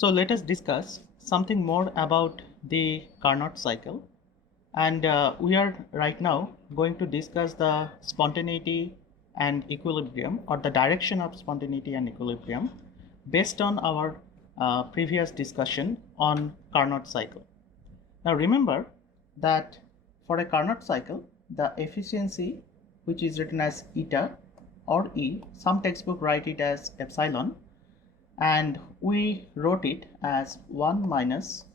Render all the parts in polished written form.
So let us discuss something more about the Carnot cycle. And we are right now going to discuss the spontaneity and equilibrium, or the direction of spontaneity and equilibrium, based on our previous discussion on Carnot cycle. Now remember that for a Carnot cycle, the efficiency, which is written as eta or E, some textbook write it as epsilon, and we wrote it as 1 minus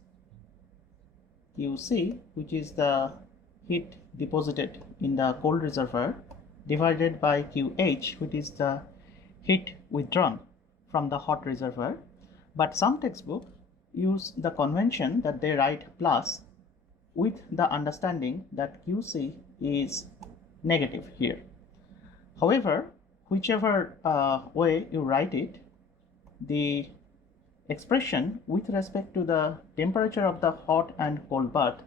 QC, which is the heat deposited in the cold reservoir, divided by QH, which is the heat withdrawn from the hot reservoir. But some textbooks use the convention that they write plus, with the understanding that QC is negative here. However, whichever way you write it, the expression with respect to the temperature of the hot and cold bath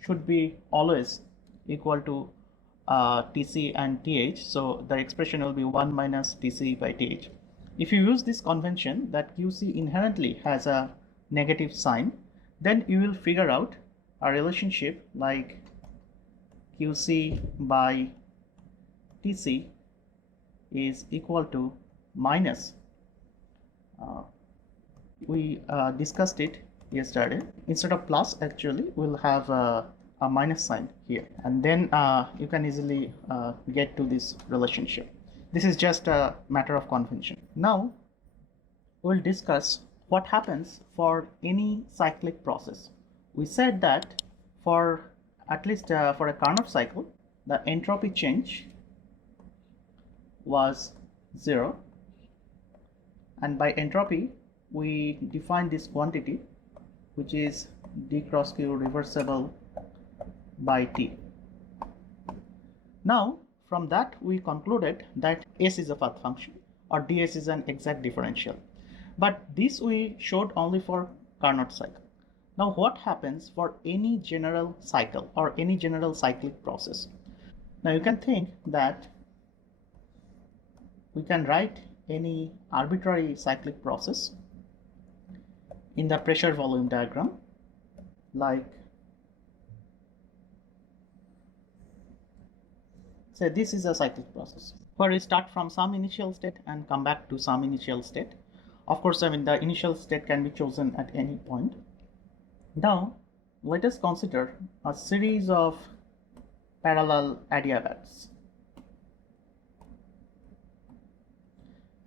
should be always equal to Tc and Th. So the expression will be 1 minus Tc by Th. If you use this convention that Qc inherently has a negative sign, then you will figure out a relationship like Qc by Tc is equal to minus. We discussed it yesterday. Instead of plus, actually we'll have a minus sign here, and then you can easily get to this relationship. This is just a matter of convention. Now we'll discuss what happens for any cyclic process. We said that for at least for a Carnot cycle, the entropy change was 0, and by entropy we define this quantity, which is d cross q reversible by T. Now from that we concluded that S is a path function, or ds is an exact differential, but this we showed only for Carnot cycle. Now what happens for any general cycle or any general cyclic process? Now you can think that we can write any arbitrary cyclic process in the pressure volume diagram, like say this is a cyclic process where we start from some initial state and come back to some initial state. Of course, the initial state can be chosen at any point. Now let us consider a series of parallel adiabats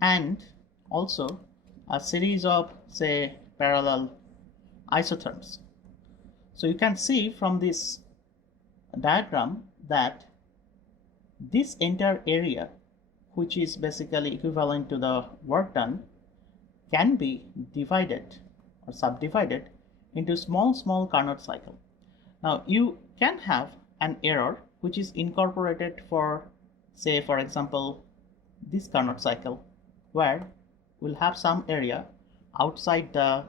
and also a series of, say, parallel isotherms. So you can see from this diagram that this entire area, which is basically equivalent to the work done, can be divided or subdivided into small Carnot cycle. Now you can have an error which is incorporated for, say, for example, this Carnot cycle, where we'll have some area outside the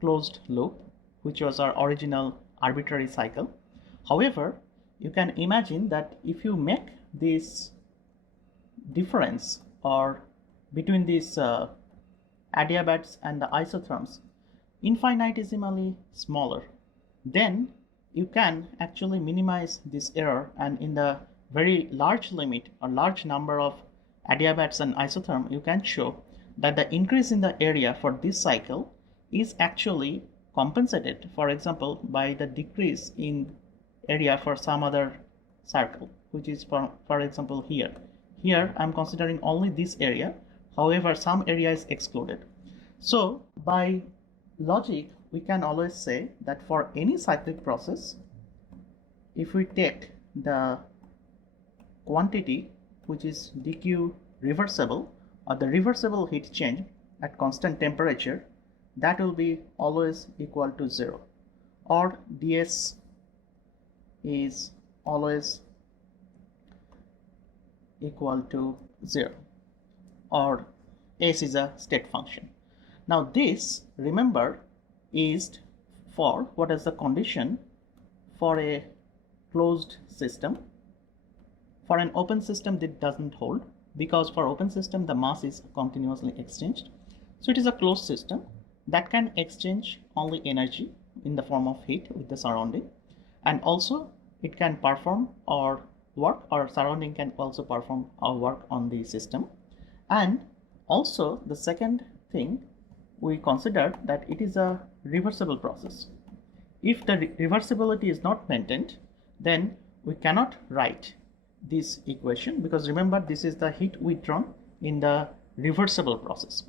closed loop, which was our original arbitrary cycle. However, you can imagine that if you make this difference or between these adiabats and the isotherms infinitesimally smaller, then you can actually minimize this error, and in the very large limit or large number of adiabats and isotherm, you can show that the increase in the area for this cycle is actually compensated, for example, by the decrease in area for some other circle, which is for example here. Here I'm considering only this area, however some area is excluded. So by logic we can always say that for any cyclic process, if we take the quantity which is dq reversible, or the reversible heat change at constant temperature, that will be always equal to 0, or ds is always equal to 0, or S is a state function. Now this, remember, is for what is the condition for a closed system. For an open system, that doesn't hold, because for open system the mass is continuously exchanged. So it is a closed system that can exchange only energy in the form of heat with the surrounding, and also it can perform or work, or surrounding can also perform or work on the system. And also the second thing, we considered that it is a reversible process. If the reversibility is not maintained, then we cannot write this equation, because remember, this is the heat withdrawn in the reversible process.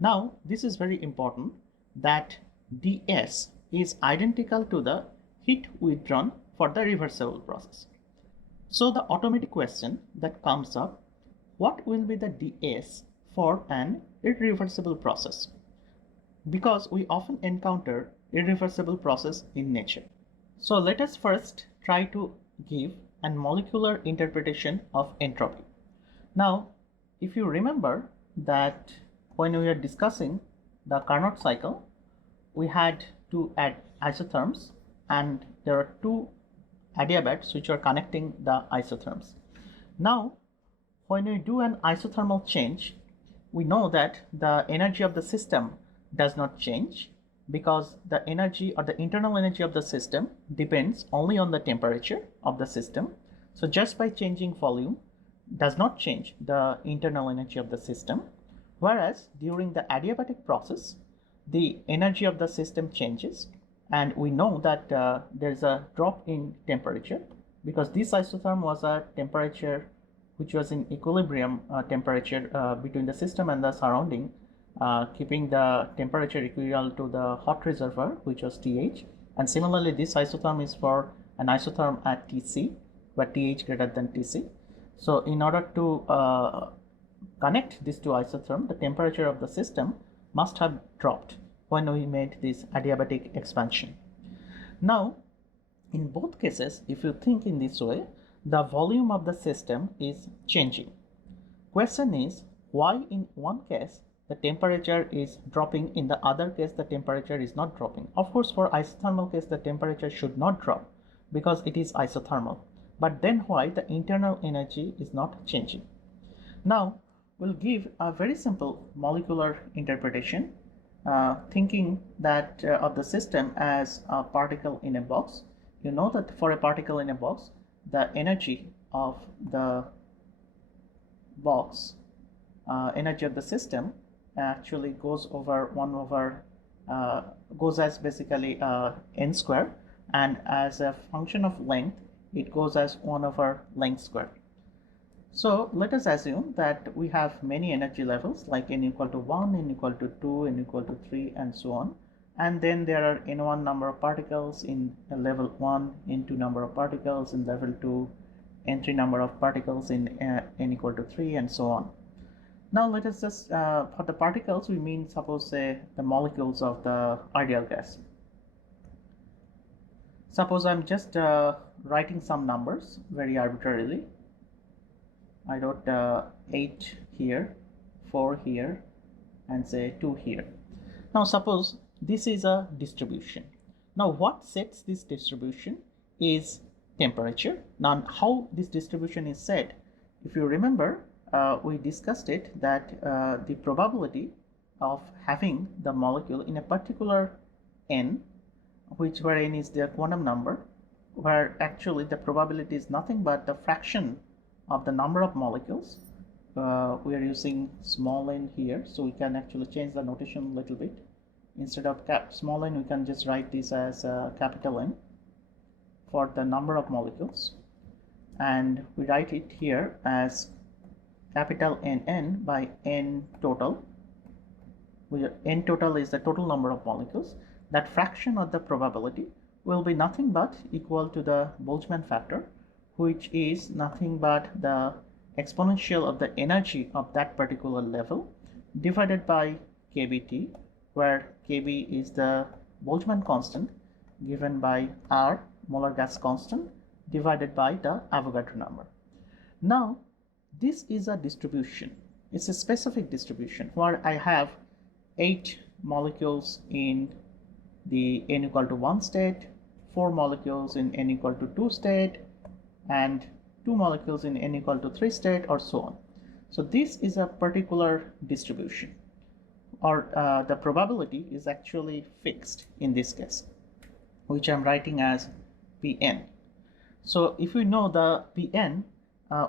Now this is very important, that ds is identical to the heat withdrawn for the reversible process. So the automatic question that comes up, what will be the ds for an irreversible process? Because we often encounter irreversible process in nature. So let us first try to give a molecular interpretation of entropy. Now, if you remember that when we were discussing the Carnot cycle, we had to add isotherms, and there are two adiabats which are connecting the isotherms. Now, when we do an isothermal change, we know that the energy of the system does not change, because the energy or the internal energy of the system depends only on the temperature of the system. So just by changing volume does not change the internal energy of the system, whereas during the adiabatic process the energy of the system changes, and we know that there's a drop in temperature, because this isotherm was a temperature which was in equilibrium temperature between the system and the surrounding, keeping the temperature equal to the hot reservoir, which was TH. And similarly, this isotherm is for an isotherm at TC, where TH greater than TC. So in order to connect these two isotherms, the temperature of the system must have dropped when we made this adiabatic expansion. Now, in both cases, if you think in this way, the volume of the system is changing. Question is, why in one case the temperature is dropping, in the other case the temperature is not dropping? Of course, for isothermal case the temperature should not drop because it is isothermal, but then why the internal energy is not changing? Now we'll give a very simple molecular interpretation, thinking that of the system as a particle in a box. You know that for a particle in a box, the energy of the box, energy of the system actually goes over 1 over goes as basically n square, and as a function of length it goes as 1 over length square. So let us assume that we have many energy levels, like n equal to 1, n equal to 2, n equal to 3, and so on. And then there are n1 number of particles in level 1, n2 number of particles in level 2, n3 number of particles in n equal to 3, and so on. Now let us just, for the particles, we mean, suppose say the molecules of the ideal gas. Suppose I'm just writing some numbers very arbitrarily. I wrote 8 here, 4 here, and say 2 here. Now suppose this is a distribution. Now what sets this distribution is temperature. Now how this distribution is set, if you remember, we discussed it, that the probability of having the molecule in a particular n, where n is their quantum number, where actually the probability is nothing but the fraction of the number of molecules. We are using small n here, so we can actually change the notation a little bit. Instead of small n, we can just write this as capital N for the number of molecules, and we write it here as capital NN by n total, where n total is the total number of molecules. That fraction of the probability will be nothing but equal to the Boltzmann factor, which is nothing but the exponential of the energy of that particular level divided by kBT, where kB is the Boltzmann constant given by R, molar gas constant, divided by the Avogadro number. Now this is a distribution. It's a specific distribution where I have 8 molecules in the n equal to 1 state, 4 molecules in n equal to 2 state, and 2 molecules in n equal to 3 state, or so on. So this is a particular distribution. or the probability is actually fixed in this case, which I'm writing as Pn. So if we know the Pn,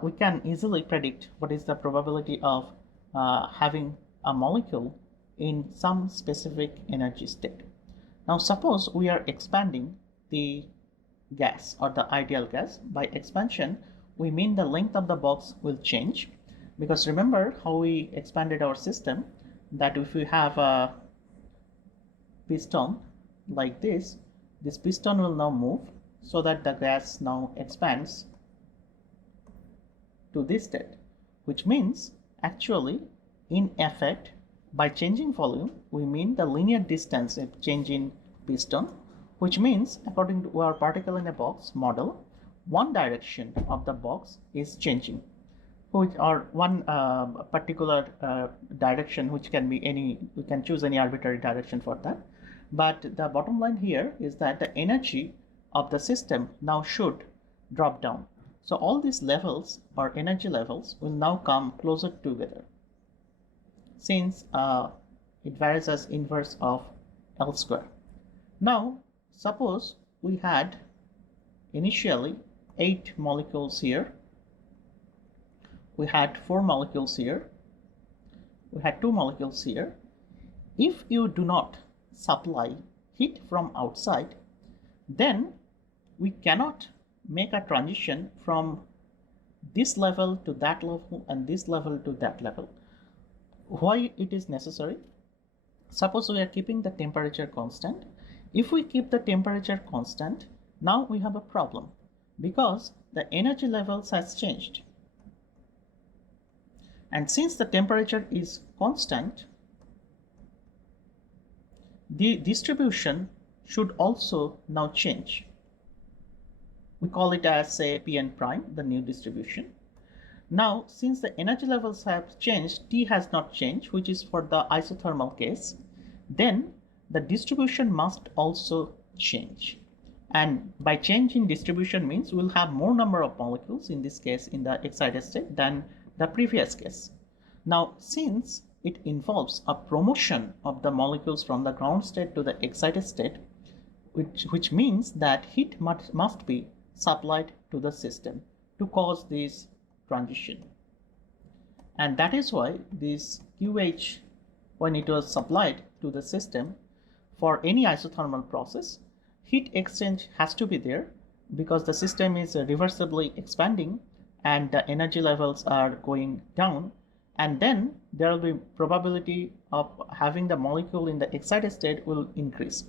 we can easily predict what is the probability of having a molecule in some specific energy state. Now suppose we are expanding the gas or the ideal gas. By expansion, we mean the length of the box will change, because remember how we expanded our system, that if we have a piston like this piston will now move so that the gas now expands to this state, which means actually in effect by changing volume we mean the linear distance of change in piston, which means according to our particle in a box model, one direction of the box is changing, which or one particular direction, which can be any, we can choose any arbitrary direction for that. But the bottom line here is that the energy of the system now should drop down. So all these levels or energy levels will now come closer together, since it varies as inverse of L square. Now suppose we had initially 8 molecules here, we had 4 molecules here, we had 2 molecules here. If you do not supply heat from outside, then we cannot make a transition from this level to that level and this level to that level. Why it is necessary? Suppose we are keeping the temperature constant. If we keep the temperature constant, now we have a problem, because the energy levels has changed. And since the temperature is constant, the distribution should also now change. We call it as, say, Pn prime, the new distribution. Now, since the energy levels have changed, T has not changed, which is for the isothermal case, then the distribution must also change. And by changing distribution means we'll have more number of molecules, in this case in the excited state, than the previous case. Now, since it involves a promotion of the molecules from the ground state to the excited state, which means that heat must be supplied to the system to cause this transition. And that is why this QH, when it was supplied to the system for any isothermal process, heat exchange has to be there, because the system is reversibly expanding and the energy levels are going down, and then there will be probability of having the molecule in the excited state will increase.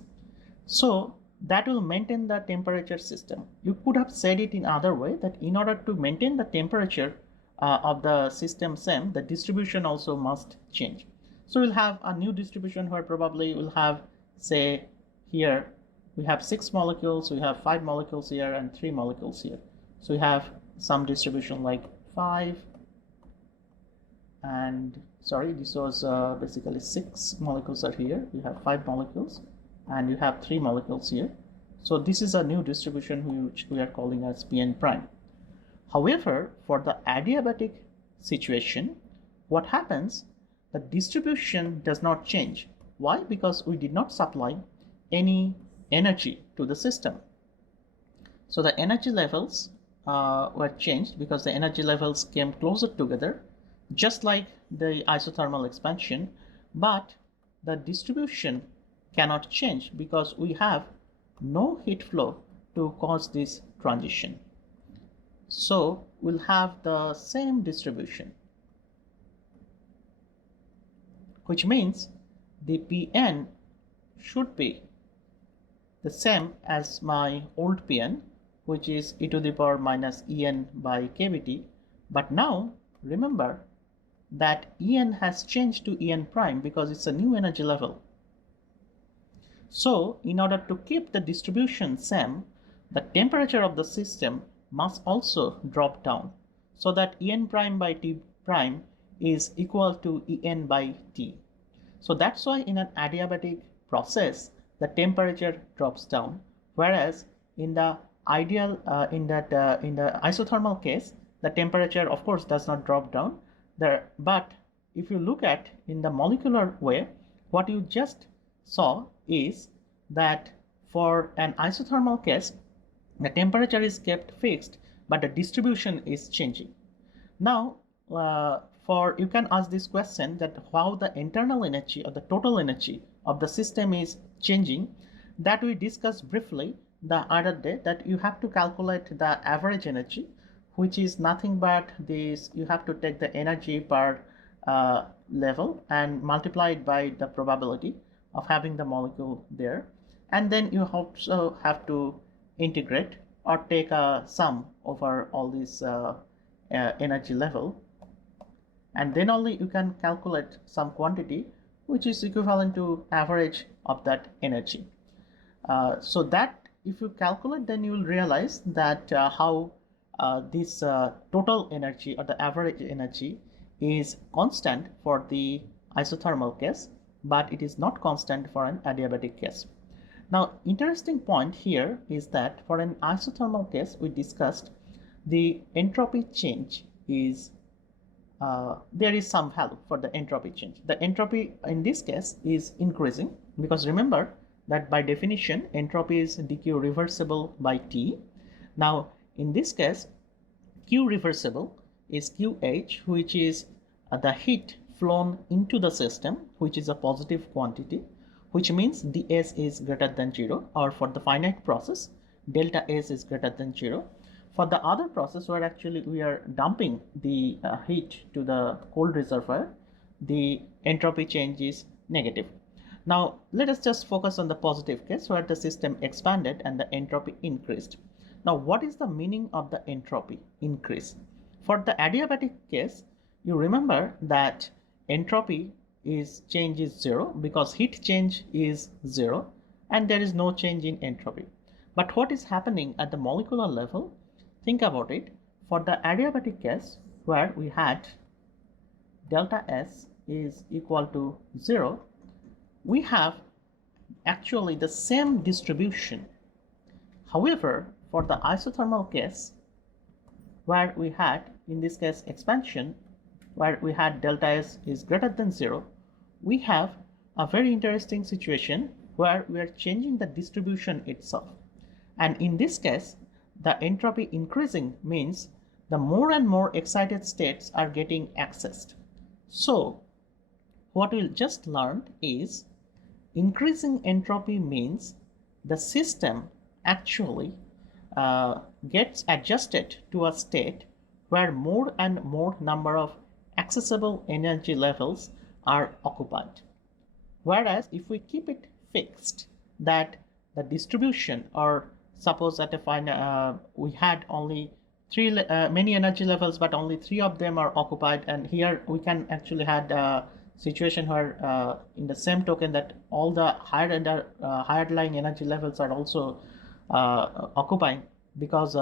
So that will maintain the temperature system. You could have said it in other way, that in order to maintain the temperature of the system same, the distribution also must change. So we'll have a new distribution where probably we'll have, say, here we have 6 molecules, we have 5 molecules here and 3 molecules here. So we have some distribution like 5 and sorry, this was basically 6 molecules are here, you have 5 molecules and you have 3 molecules here. So this is a new distribution which we are calling as Pn prime. However, for the adiabatic situation, what happens? The distribution does not change. Why? Because we did not supply any energy to the system. So the energy levels were changed because the energy levels came closer together, just like the isothermal expansion, but the distribution cannot change because we have no heat flow to cause this transition. So we'll have the same distribution, which means the Pn should be the same as my old Pn, which is e to the power minus En by kBt. But now remember that En has changed to En prime because it's a new energy level. So in order to keep the distribution same, the temperature of the system must also drop down, so that En prime by T prime is equal to En by T. So that's why in an adiabatic process the temperature drops down, whereas in the ideal in the isothermal case the temperature of course does not drop down there. But if you look at in the molecular way, what you just saw is that for an isothermal case, the temperature is kept fixed, but the distribution is changing. Now, you can ask this question that how the internal energy or the total energy of the system is changing. That we discussed briefly the other day, that you have to calculate the average energy, which is nothing but this. You have to take the energy per level and multiply it by the probability of having the molecule there, and then you also have to integrate or take a sum over all these energy level, and then only you can calculate some quantity which is equivalent to average of that energy. So that if you calculate, then you will realize that how this total energy or the average energy is constant for the isothermal case, but it is not constant for an adiabatic case. Now, interesting point here is that for an isothermal case, we discussed the entropy change is there is some value for the entropy change. The entropy in this case is increasing, because remember that by definition entropy is dq reversible by T. Now in this case, Q reversible is QH, which is the heat flown into the system, which is a positive quantity, which means ds is greater than 0, or for the finite process delta S is greater than 0. For the other process where actually we are dumping the heat to the cold reservoir, the entropy change is negative. Now let us just focus on the positive case where the system expanded and the entropy increased. Now what is the meaning of the entropy increase? For the adiabatic case, you remember that entropy change is 0 because heat change is 0 and there is no change in entropy. But what is happening at the molecular level? Think about it. For the adiabatic case where we had delta S is equal to 0, we have actually the same distribution. However, for the isothermal case where we had, in this case, expansion, where we had delta S is greater than 0, we have a very interesting situation where we are changing the distribution itself. And in this case, the entropy increasing means the more and more excited states are getting accessed. So what we just learned is increasing entropy means the system actually gets adjusted to a state where more and more number of accessible energy levels are occupied. Whereas if we keep it fixed, that the distribution, or suppose at a final we had only many energy levels but only 3 of them are occupied, and here we can actually had a situation where in the same token that all the higher lying energy levels are also occupying, because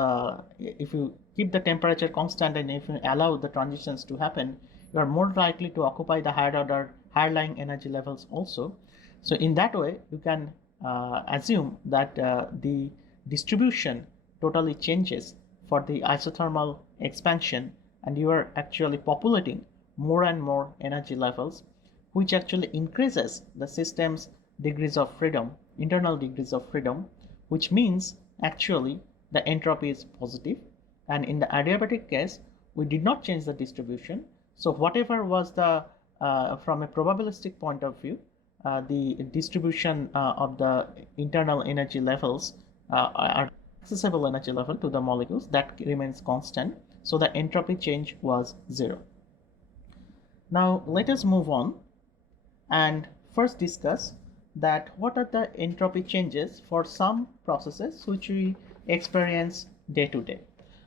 if you keep the temperature constant and if you allow the transitions to happen, you are more likely to occupy the higher lying energy levels also. So in that way you can assume that the distribution totally changes for the isothermal expansion, and you are actually populating more and more energy levels, which actually increases the system's degrees of freedom, internal degrees of freedom, which means actually the entropy is positive. And in the adiabatic case, we did not change the distribution. So whatever was the from a probabilistic point of view, the distribution of the internal energy levels are accessible energy level to the molecules, that remains constant. So the entropy change was 0. Now let us move on and first discuss that what are the entropy changes for some processes which we experience day to day.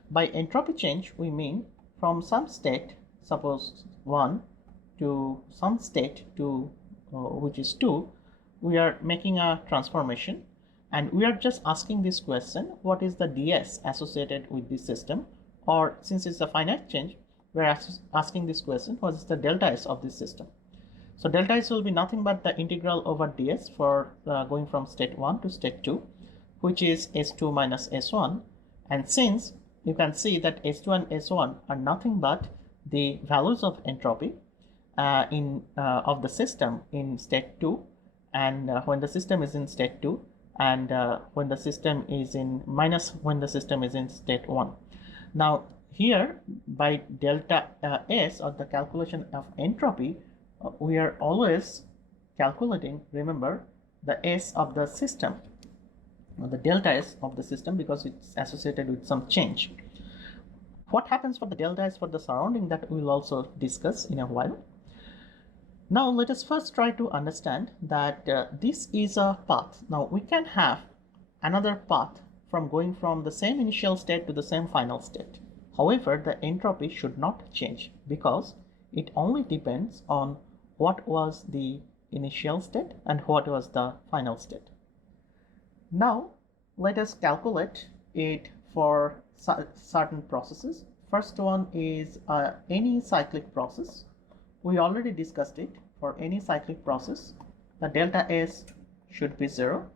By entropy change we mean from some state, suppose 1, to some state to which is 2, we are making a transformation, and we are just asking this question, what is the ds associated with this system? Or since it's a finite change, we are asking this question, what is the delta S of this system? So delta S will be nothing but the integral over ds for going from state 1 to state 2, which is S2 minus S1. And since you can see that S2 and S1 are nothing but the values of entropy, of the system in state 2, and when the system is in state 2, and when the system is in minus when the system is in state 1. Now here by delta S, or the calculation of entropy, we are always calculating, remember, the S of the system, or the delta S of the system, because it's associated with some change. What happens for the delta S for the surrounding, that we will also discuss in a while. Now let us first try to understand that this is a path. Now we can have another path from going from the same initial state to the same final state. However, the entropy should not change, because it only depends on what was the initial state and what was the final state. Now let us calculate it for certain processes. First one is any cyclic process. We already discussed it. For any cyclic process, the delta S should be 0,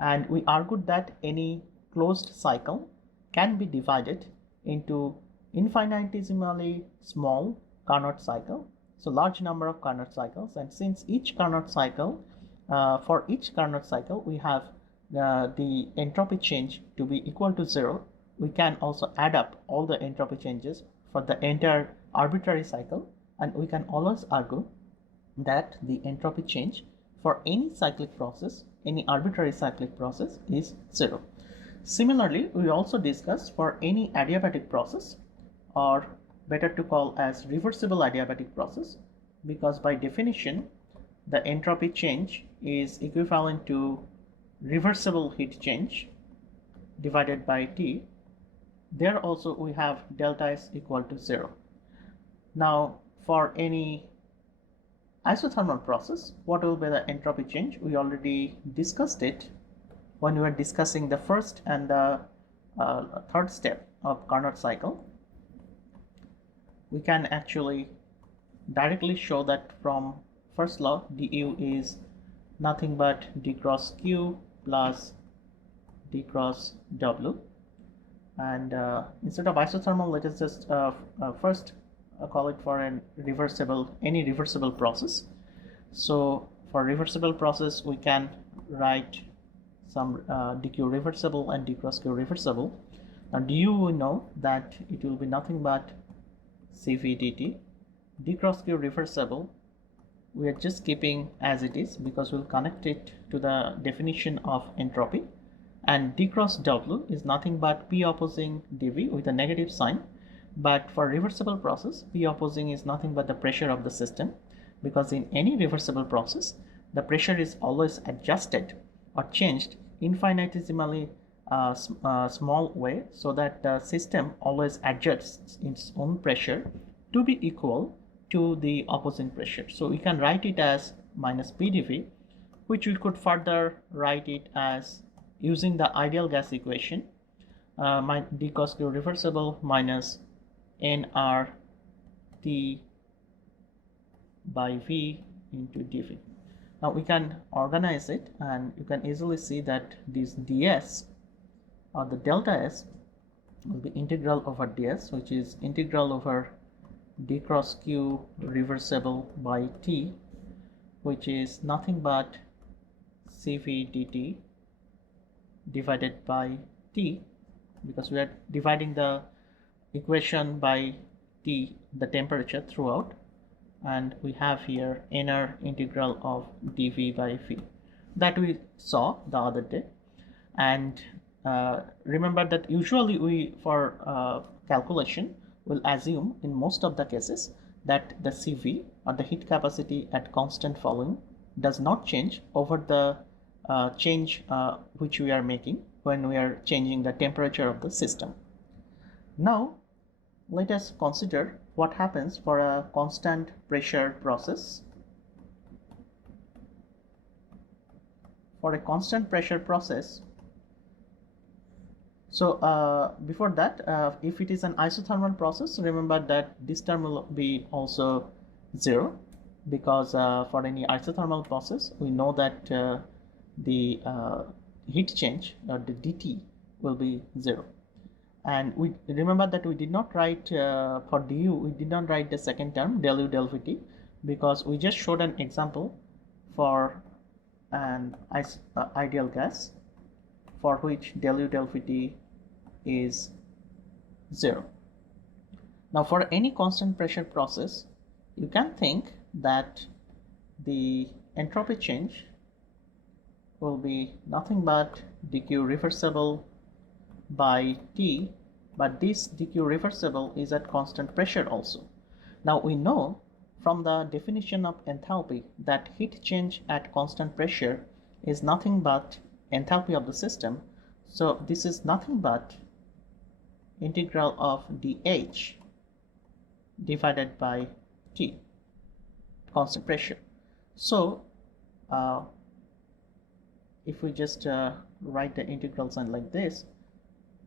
and we argued that any closed cycle can be divided into infinitesimally small Carnot cycle, so large number of Carnot cycles, and since each Carnot cycle, for each Carnot cycle we have the entropy change to be equal to 0, we can also add up all the entropy changes for the entire arbitrary cycle, and we can always argue that the entropy change for any cyclic process, any arbitrary cyclic process, is 0. Similarly, we also discussed for any adiabatic process, or better to call as reversible adiabatic process, because by definition the entropy change is equivalent to reversible heat change divided by T. There also we have delta S equal to 0. Now for any isothermal process, what will be the entropy change? We already discussed it when we were discussing the first and the third step of Carnot cycle. We can actually directly show that from first law, du is nothing but d cross q plus d cross w, and instead of isothermal, let us just first call it for any reversible process. So for reversible process, we can write some dq reversible and d cross q reversible. Now du, we know that it will be nothing but cv dt. D cross q reversible, we are just keeping as it is because we'll connect it to the definition of entropy, and d cross w is nothing but p opposing dv with a negative sign. But for reversible process, P opposing is nothing but the pressure of the system, because in any reversible process, the pressure is always adjusted or changed infinitesimally small way, so that the system always adjusts its own pressure to be equal to the opposing pressure. So we can write it as minus P dV, which we could further write it as using the ideal gas equation, d cos q reversible minus nR T by V into dV. Now we can organize it, and you can easily see that this ds, or the delta S, will be integral over ds, which is integral over d cross q reversible by T, which is nothing but Cv dt divided by T, because we are dividing the equation by T, the temperature throughout, and we have here nR integral of dV by V that we saw the other day. And remember that usually we for calculation will assume in most of the cases that the Cv, or the heat capacity at constant volume, does not change over the change which we are making when we are changing the temperature of the system. Now let us consider what happens for a constant pressure process. For a constant pressure process, so before that, if it is an isothermal process, remember that this term will be also 0, because for any isothermal process we know that the heat change, or the dt, will be 0. And we remember that we did not write for du, we did not write the second term del u del vt, because we just showed an example for an ideal gas for which del U del Vt is 0. Now for any constant pressure process, you can think that the entropy change will be nothing but dq reversible by T, but this dq reversible is at constant pressure also. Now we know from the definition of enthalpy that heat change at constant pressure is nothing but enthalpy of the system. So this is nothing but integral of dH divided by T, constant pressure. So if we just write the integral sign like this,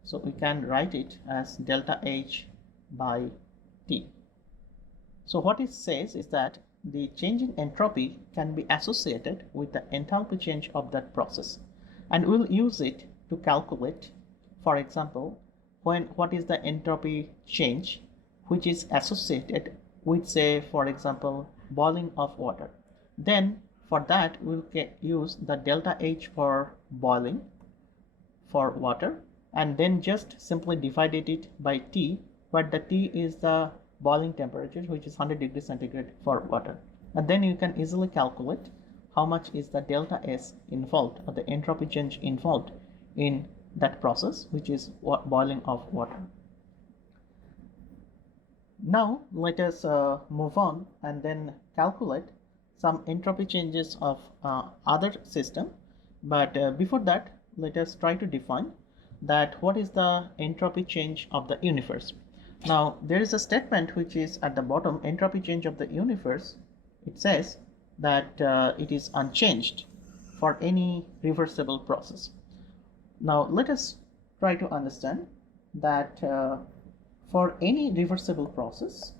so we can write it as delta H by T. So what it says is that the change in entropy can be associated with the enthalpy change of that process, and we'll use it to calculate, for example, what is the entropy change which is associated with, say, for example, boiling of water. Then for that we'll use the delta H for boiling for water, and then just simply divided it by T, where the T is the boiling temperature, which is 100 degrees centigrade for water. And then you can easily calculate how much is the delta S involved, or the entropy change involved in that process, which is boiling of water. Now let us move on and then calculate some entropy changes of other system. But before that, let us try to define that what is the entropy change of the universe. Now there is a statement which is at the bottom, entropy change of the universe. It says that it is unchanged for any reversible process. Now let us try to understand that for any reversible process,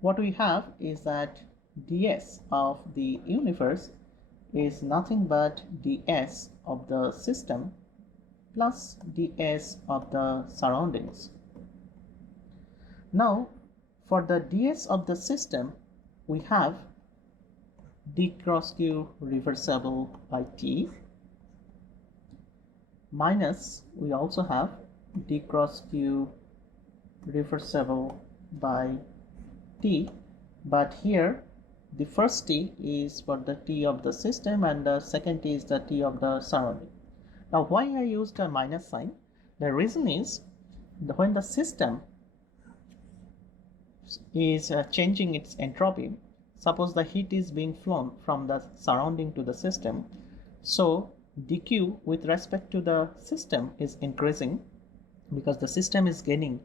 what we have is that ds of the universe is nothing but ds of the system plus ds of the surroundings. Now for the ds of the system, we have d cross q reversible by T, minus we also have d cross q reversible by T, but here the first T is for the T of the system and the second T is the T of the surrounding. Now why I used a minus sign? The reason is that when the system is changing its entropy, suppose the heat is being flown from the surrounding to the system, so dq with respect to the system is increasing because the system is gaining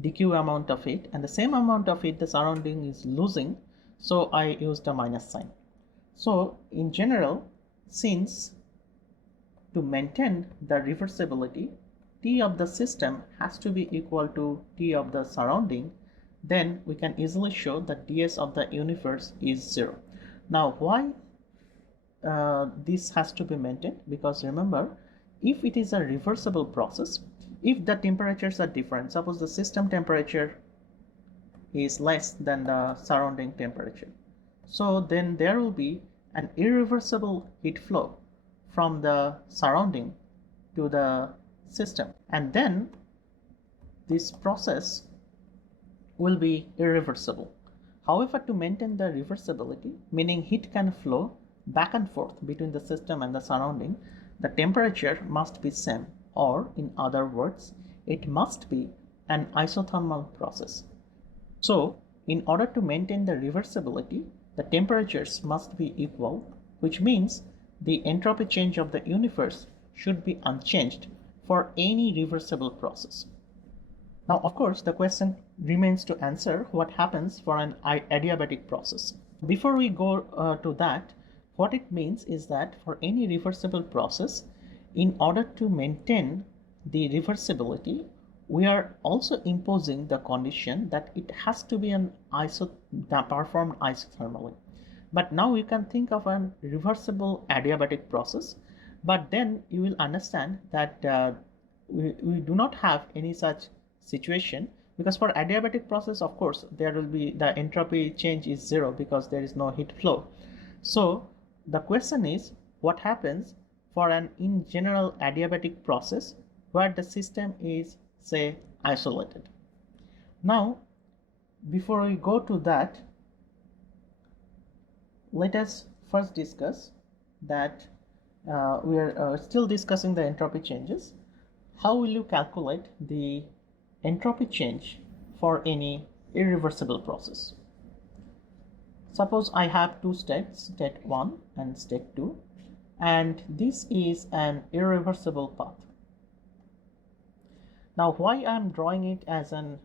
dq amount of heat, and the same amount of heat the surrounding is losing, so I used a minus sign. So in general, since to maintain the reversibility, T of the system has to be equal to T of the surrounding, then we can easily show that ds of the universe is 0. Now why this has to be maintained? Because remember, if it is a reversible process, if the temperatures are different, suppose the system temperature is less than the surrounding temperature, so then there will be an irreversible heat flow from the surrounding to the system, and then this process will be irreversible. However, to maintain the reversibility, meaning heat can flow back and forth between the system and the surrounding, the temperature must be same, or in other words, it must be an isothermal process. So in order to maintain the reversibility, the temperatures must be equal, which means the entropy change of the universe should be unchanged for any reversible process. Now of course the question remains to answer what happens for an adiabatic process. Before we go to that, what it means is that for any reversible process, in order to maintain the reversibility, we are also imposing the condition that it has to be performed isothermally. But now you can think of a reversible adiabatic process, but then you will understand that we do not have any such situation Because for adiabatic process, of course, there will be the entropy change is 0 because there is no heat flow. So the question is, what happens for an in general adiabatic process where the system is, say, isolated? Now, before we go to that, let us first discuss that we are still discussing the entropy changes. How will you calculate the entropy change for any irreversible process? Suppose I have two states, state 1 and state 2, and this is an irreversible path. Now, why I'm drawing it as an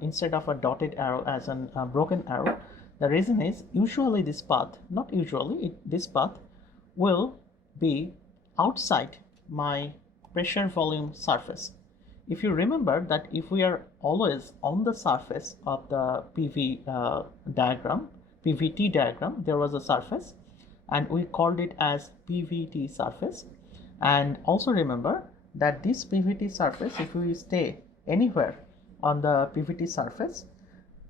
instead of a dotted arrow as an broken arrow? The reason is usually this path, not usually, this path will be outside my pressure volume surface. If you remember that if we are always on the surface of the PVT diagram, there was a surface and we called it as PVT surface. And also remember that this PVT surface, if we stay anywhere on the PVT surface,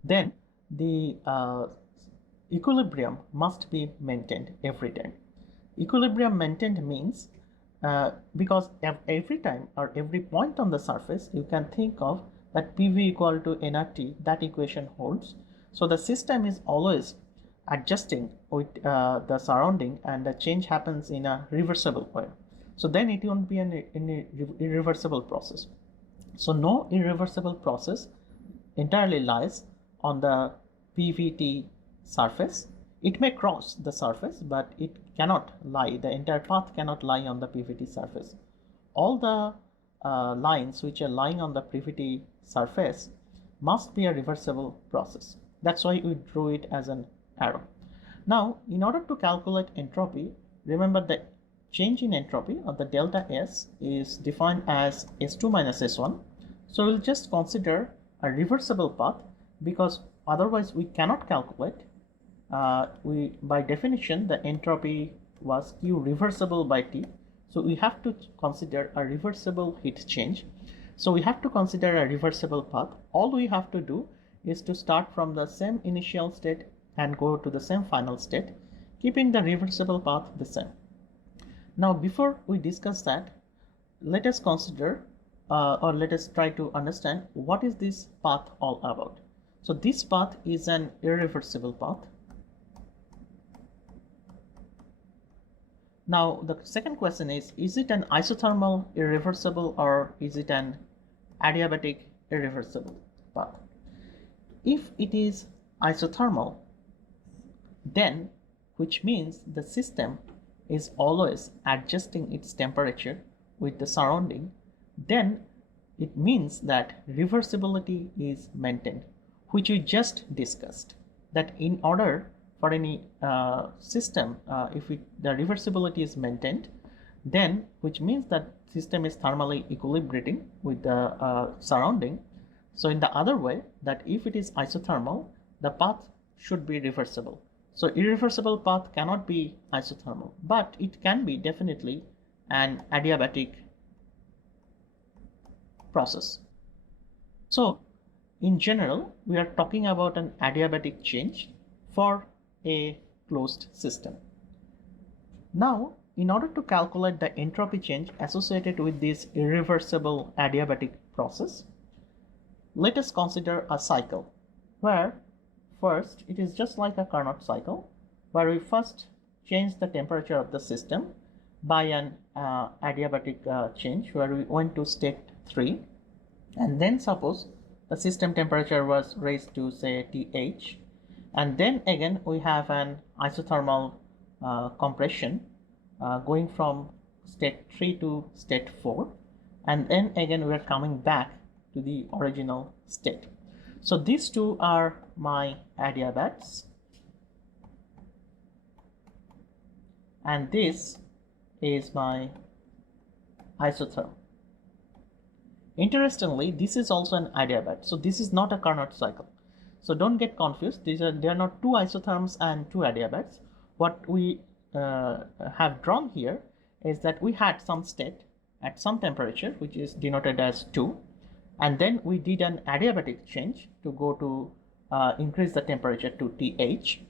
then the equilibrium must be maintained every time. Equilibrium maintained means because every time or every point on the surface, you can think of that PV equal to nRT, that equation holds. So the system is always adjusting with the surrounding, and the change happens in a reversible way. So then it won't be an irreversible process. So no irreversible process entirely lies on the PVT surface. It may cross the surface, but it cannot lie, the entire path cannot lie on the PVT surface. All the lines which are lying on the PVT surface must be a reversible process. That's why we drew it as an arrow. Now, in order to calculate entropy, remember the change in entropy or the delta S is defined as S2 minus S1. So we'll just consider a reversible path because otherwise we cannot calculate. By definition, the entropy was Q reversible by T. So we have to consider a reversible heat change. So we have to consider a reversible path. All we have to do is to start from the same initial state and go to the same final state, keeping the reversible path the same. Now, before we discuss that, let us consider or let us try to understand what is this path all about. So this path is an irreversible path. Now, the second question is it an isothermal irreversible or is it an adiabatic irreversible path? If it is isothermal, then which means the system is always adjusting its temperature with the surrounding, then it means that reversibility is maintained, which we just discussed. That in order for any system, if the reversibility is maintained, then which means that system is thermally equilibrating with the surrounding. So in the other way, that if it is isothermal, the path should be reversible. So irreversible path cannot be isothermal, but it can be definitely an adiabatic process. So in general, we are talking about an adiabatic change for a closed system. Now, in order to calculate the entropy change associated with this irreversible adiabatic process, let us consider a cycle where first it is just like a Carnot cycle, where we first change the temperature of the system by an adiabatic change, where we went to state 3, and then suppose the system temperature was raised to say TH, and then again we have an isothermal compression going from state 3 to state 4, and then again we are coming back to the original state. So these two are my adiabats, and this is my isotherm. Interestingly, this is also an adiabat, so this is not a Carnot cycle. So don't get confused. They are not two isotherms and two adiabats. What we have drawn here is that we had some state at some temperature, which is denoted as 2, And then we did an adiabatic change to go to increase the temperature to TH,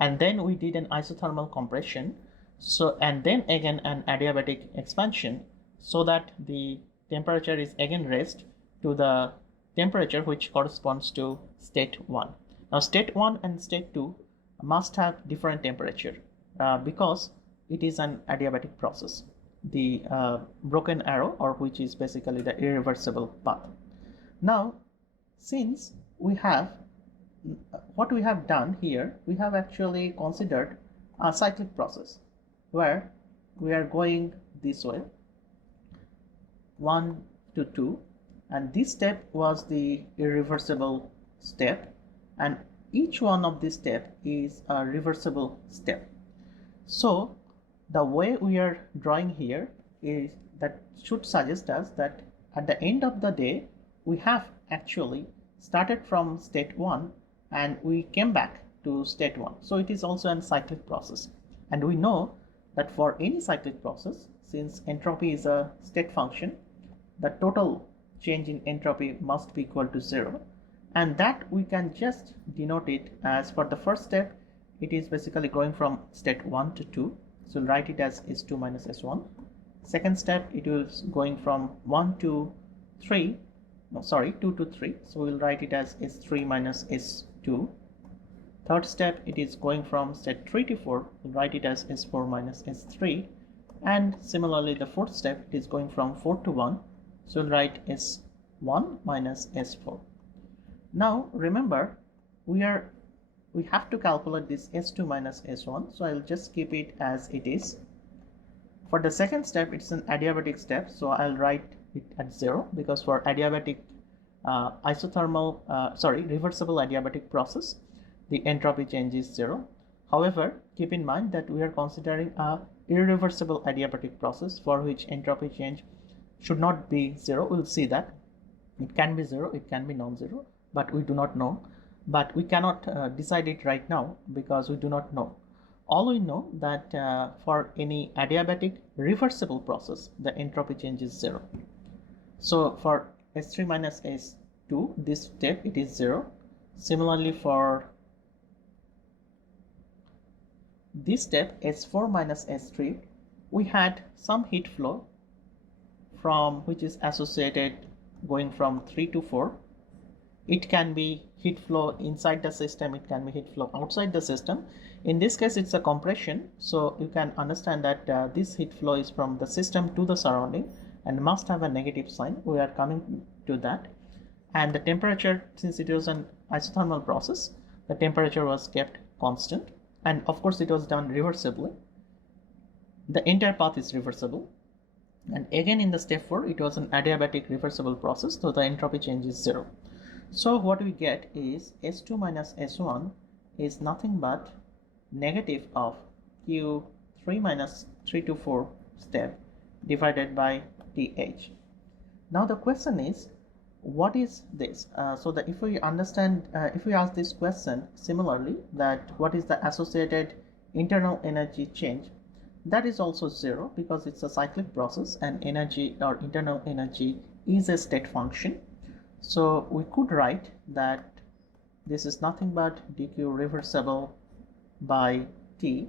and then we did an isothermal compression, so and then again an adiabatic expansion, so that the temperature is again raised to the temperature which corresponds to state 1. Now state 1 and state 2 must have different temperature because it is an adiabatic process, the broken arrow, or which is basically the irreversible path. Now, since we have what we have done here, we have actually considered a cyclic process where we are going this way 1 to 2, and this step was the irreversible step, and each one of this step is a reversible step. So the way we are drawing here is that should suggest us that at the end of the day we have actually started from state 1 and we came back to state 1. So it is also a cyclic process, and we know that for any cyclic process, since entropy is a state function, the total change in entropy must be equal to 0, and that we can just denote it as, for the first step it is basically going from state 1 to 2, so we'll write it as S2 minus S1. Second step, it is going from 1 to 3, no sorry 2 to 3, so we'll write it as S3 minus S2. Third step, it is going from state 3 to 4, we'll write it as S4 minus S3. And similarly the fourth step, it is going from 4 to 1, so we'll write S1 minus S4. Now remember, we have to calculate this S2 minus S1, so I'll just keep it as it is. For the second step, it's an adiabatic step, so I'll write it at 0, because for adiabatic reversible adiabatic process, the entropy change is 0. However, keep in mind that we are considering a irreversible adiabatic process for which entropy change should not be 0. We'll see that it can be 0, it can be non-zero, but we do not know. But we cannot decide it right now because we do not know. All we know that for any adiabatic reversible process, the entropy change is 0. So for S3 minus S2, this step, it is 0. Similarly for this step, S4 minus S3, we had some heat flow from which is associated going from 3 to 4. It can be heat flow inside the system, it can be heat flow outside the system. In this case, it's a compression, so you can understand that this heat flow is from the system to the surrounding and must have a negative sign. We are coming to that. And the temperature, since it was an isothermal process, the temperature was kept constant, and of course it was done reversibly. The entire path is reversible, and again in the step 4, it was an adiabatic reversible process, so the entropy change is 0. So what we get is S2 minus S1 is nothing but negative of Q3 minus 3 to 4 step divided by TH. Now the question is, what is this? So that if we understand, if we ask this question similarly, that what is the associated internal energy change, that is also 0, because it's a cyclic process and energy or internal energy is a state function. So we could write that this is nothing but dq reversible by T,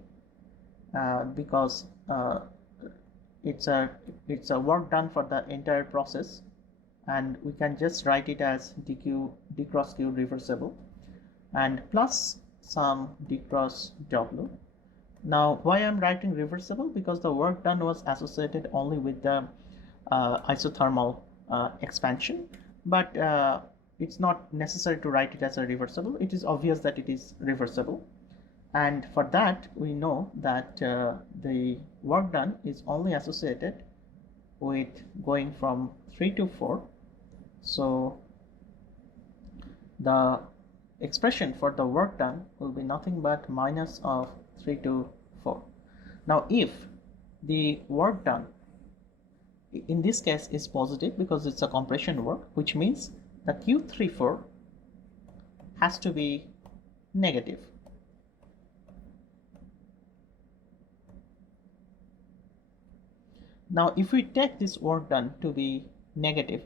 because it's a work done for the entire process, and we can just write it as dq d cross q reversible and plus some d cross w. Now why I'm writing reversible? Because the work done was associated only with the isothermal expansion, but it's not necessary to write it as a reversible. It is obvious that it is reversible, and for that we know that the work done is only associated with going from 3 to 4. So the expression for the work done will be nothing but minus of 3 to 4. Now if the work done in this case is positive because it's a compression work, which means the Q34 has to be negative. Now if we take this work done to be negative,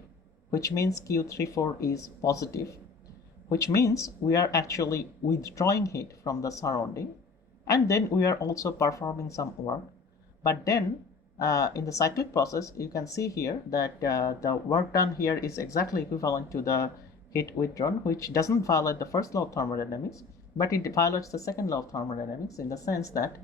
which means Q34 is positive, which means we are actually withdrawing heat from the surrounding, and then we are also performing some work. But then in the cyclic process, you can see here that the work done here is exactly equivalent to the heat withdrawn, which doesn't violate the first law of thermodynamics, but it violates the second law of thermodynamics in the sense that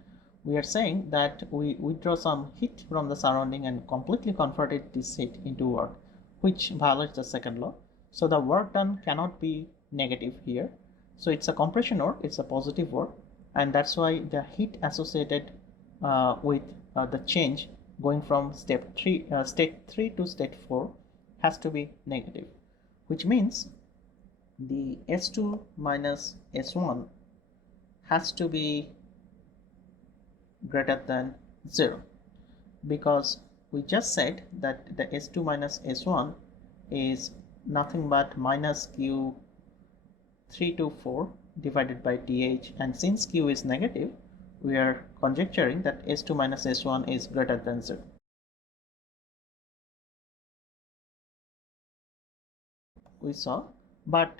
we are saying that we withdraw some heat from the surrounding and completely converted this heat into work, which violates the second law. So the work done cannot be negative here. So it's a compression work, it's a positive work, and that's why the heat associated with the change going from state 3 to state 4 has to be negative, which means the S2 minus S1 has to be greater than 0, because we just said that the S2 minus S1 is nothing but minus Q3 to 4 divided by dH, and since Q is negative, we are conjecturing that S2 minus S1 is greater than 0. We saw, but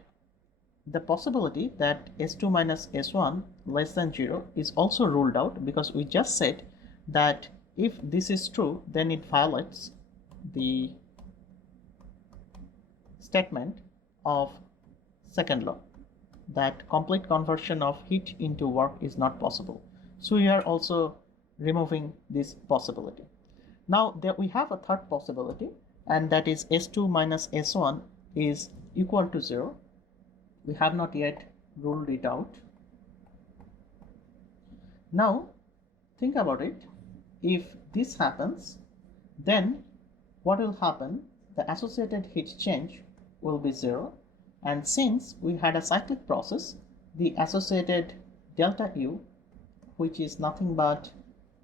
the possibility that S2 minus S1 less than 0 is also ruled out, because we just said that if this is true, then it violates the statement of second law, that complete conversion of heat into work is not possible. So we are also removing this possibility. Now there we have a third possibility, and that is S2 minus S1 is equal to 0. We have not yet ruled it out. Now think about it. If this happens, then what will happen? The associated heat change will be 0, and since we had a cyclic process, the associated delta U, which is nothing but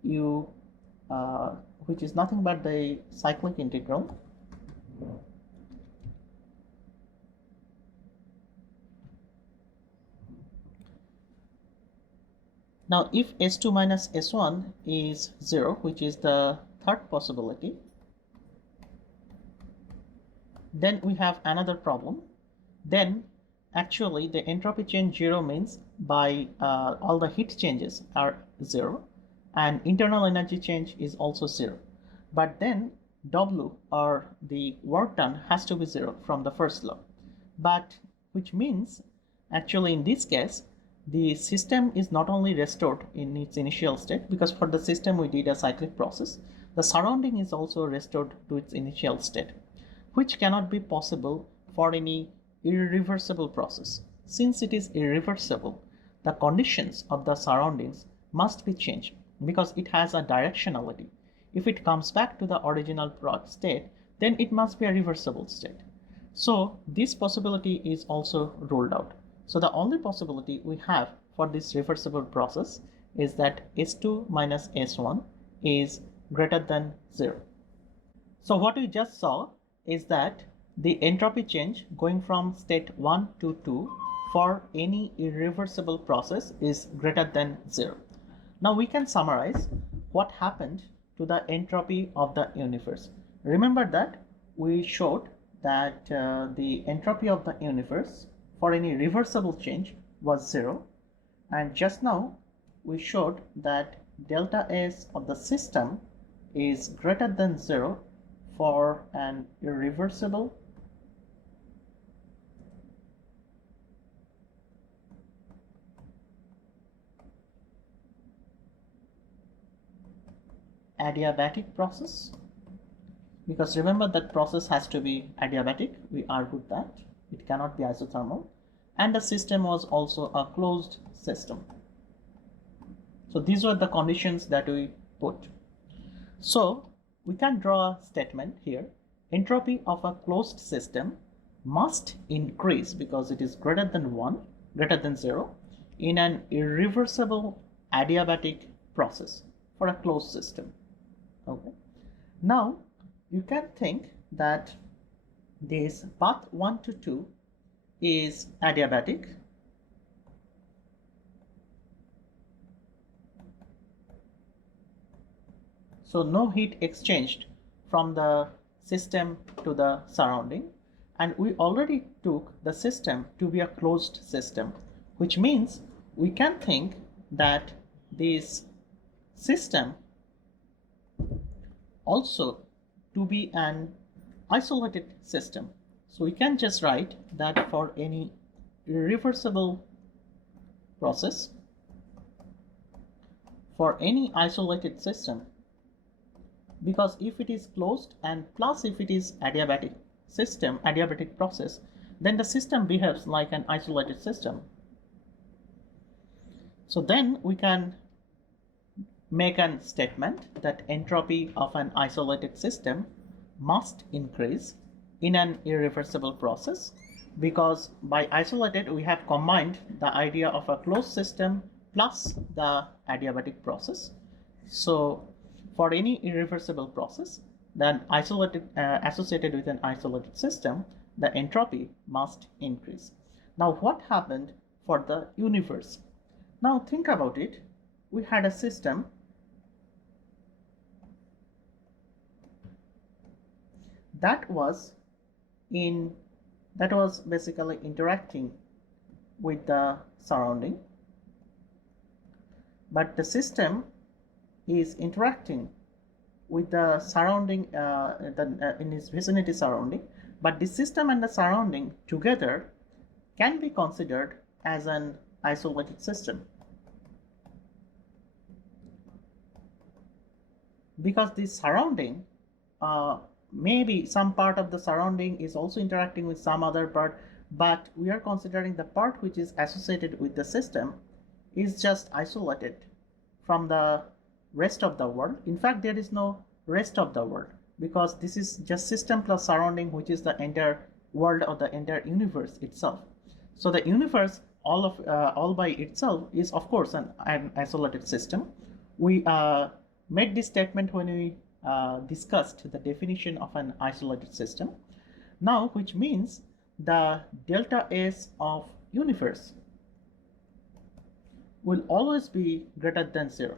U, which is nothing but the cyclic integral Now, if S2 minus S1 is 0, which is the third possibility, then we have another problem. Then actually the entropy change 0 means by all the heat changes are 0, and internal energy change is also 0. But then W, or the work done, has to be 0 from the first law. But which means actually in this case the system is not only restored in its initial state, because for the system we did a cyclic process, the surrounding is also restored to its initial state, which cannot be possible for any irreversible process. Since it is irreversible, the conditions of the surroundings must be changed because it has a directionality. If it comes back to the original state, then it must be a reversible state. So this possibility is also ruled out. So the only possibility we have for this reversible process is that S2 minus S1 is greater than 0. So what we just saw is that the entropy change going from state 1 to 2 for any irreversible process is greater than 0. Now we can summarize what happened to the entropy of the universe. Remember that we showed that the entropy of the universe for any reversible change was 0, and just now we showed that delta S of the system is greater than 0 for an irreversible adiabatic process, because remember that process has to be adiabatic. We argued that it cannot be isothermal, and the system was also a closed system. So these were the conditions that we put. So we can draw a statement here: entropy of a closed system must increase because it is greater than 1, greater than 0 in an irreversible adiabatic process for a closed system. Okay. Now you can think that this path 1 to 2 is adiabatic, so no heat exchanged from the system to the surrounding, and we already took the system to be a closed system, which means we can think that this system also to be an isolated system. So we can just write that for any irreversible process, for any isolated system, because if it is closed and plus if it is adiabatic system, adiabatic process, then the system behaves like an isolated system. So then we can make a statement that entropy of an isolated system must increase in an irreversible process, because by isolated we have combined the idea of a closed system plus the adiabatic process. So for any irreversible process then isolated associated with an isolated system, the entropy must increase. Now what happened for the universe? Now think about it. We had a system that was basically interacting with the surrounding, but the system is interacting with the surrounding in its vicinity surrounding, but the system and the surrounding together can be considered as an isolated system, because the surrounding maybe some part of the surrounding is also interacting with some other part, but we are considering the part which is associated with the system is just isolated from the rest of the world. In fact, there is no rest of the world, because this is just system plus surrounding, which is the entire world or the entire universe itself. So the universe all by itself is of course an isolated system. We made this statement when we discussed the definition of an isolated system. Now, which means the delta S of universe will always be greater than 0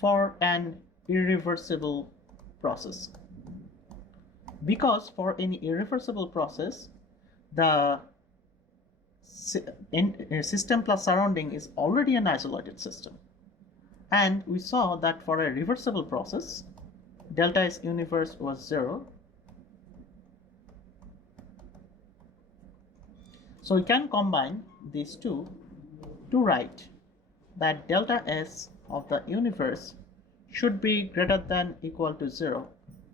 for an irreversible process, because for any irreversible process the system plus surrounding is already an isolated system, and we saw that for a reversible process delta S universe was 0. So we can combine these two to write that delta S of the universe should be greater than equal to 0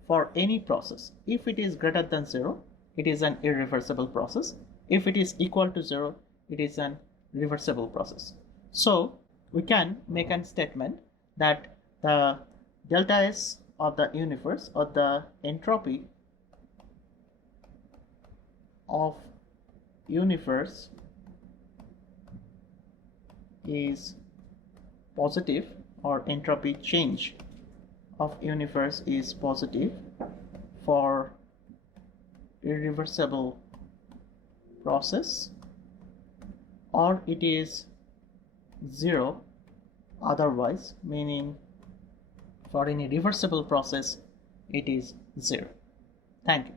for any process. If it is greater than 0, it is an irreversible process. If it is equal to 0, it is an reversible process. So we can make a statement that the delta S of the universe, or the entropy of universe, is positive, or entropy change of universe is positive for irreversible process, or it is 0 otherwise, meaning for any reversible process it is 0. Thank you.